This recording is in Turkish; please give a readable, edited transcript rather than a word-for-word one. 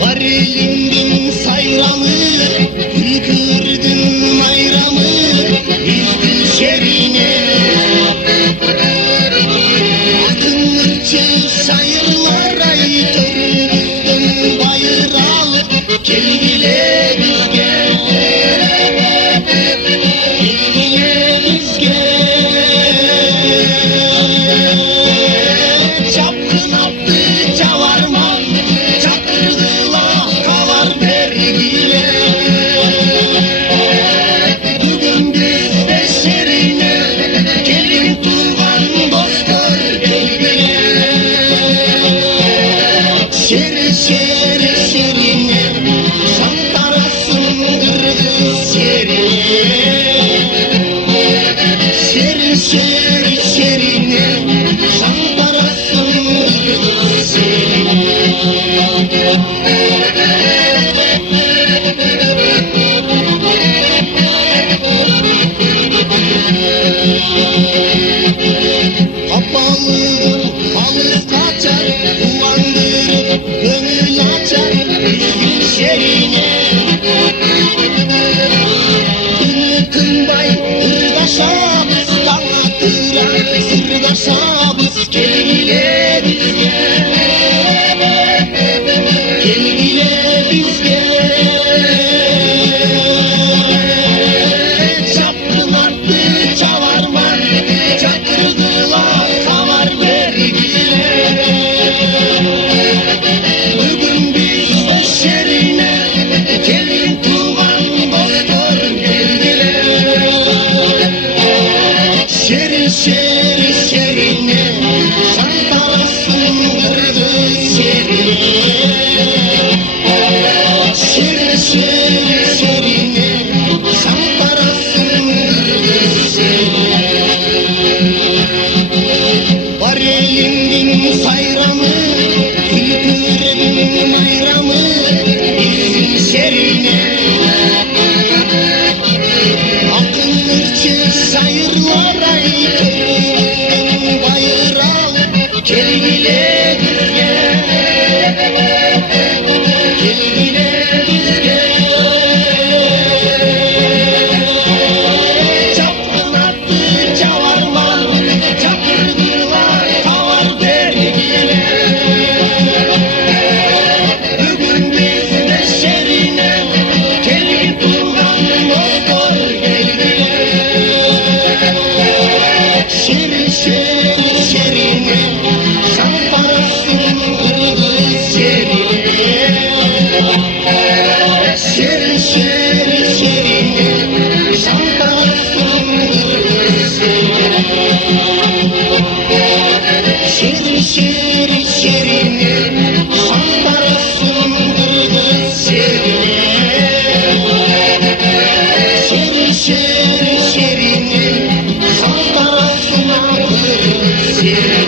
Var elinden sayramı, yıkırdın mayramı, yüzdü şerine. Akınlıkçı sayırlara yıkırdın bayrağı, gel bile biz gel, gel bile biz gel. Çapkın attı çavarman, çakırdılar kavar vergile. Bugün biz de şerine, gelin tuğan dostlar gel bile. Şeri şeri şerine, şantarasın kırgız şerine. Şeri şeri şerine, şantarasın kırgız şerine. Kapalıdır balık kaçar, kullandırıp gönül açar bizim şerine. Kınbay hırdaşabız, dana kırar sırdaşabız, gel bile biz gel, gel bile biz gel. Çapkın attı çavarman, çakırdılar kavar vergile. Bugün biz de şerine, gelin tuğan dostlar gel bile. Şeri şeri şerine, şantarasın kırgız şerine. Şeri şeri şerine, şantarasın kırgız şerine. Var elinden sayramı, yıkırdın mayramı, bizim şerine. Akınlıkçı sayırlara yıkırdın bayrağı, gel bile biz gel, gel bile biz gel. Çapkın attı çavarman, çakırdılar kavar vergile. Bugün biz de şerine, gelin tuğan dostlar gel bile. Şeri şeri şerine, şantarasın kırgız şerine. Şeri şeri şerine, şantarasın kırgız şerine. Şeri şeri şerine, şantarasın kırgız şerine. Şeri şeri şerine, şantarasın kırgız şerine.